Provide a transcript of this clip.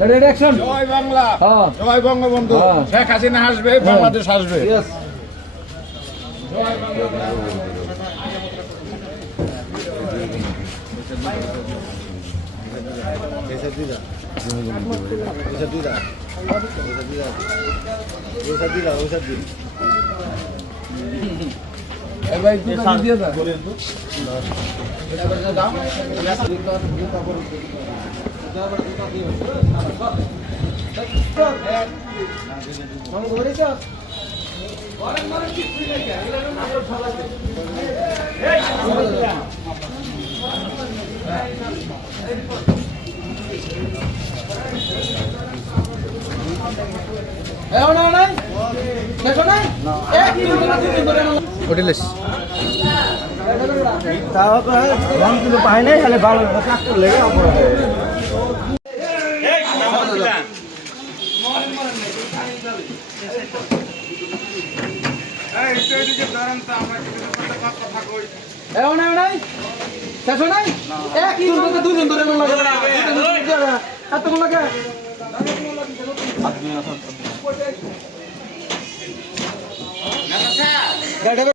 Ready action. জয় বাংলা, হ্যাঁ। জয় বঙ্গবন্ধু, হ্যাঁ। শেখ হাসিনা আসবে, বাংলাদেশ আসবে। ইয়েস। জয় বাংলা। এই ভাই দুটো দিয়ে দাও। হোটেলেস তাও তো রং কিন্তু পাই নাই খালি ভালো কাজ করলে এত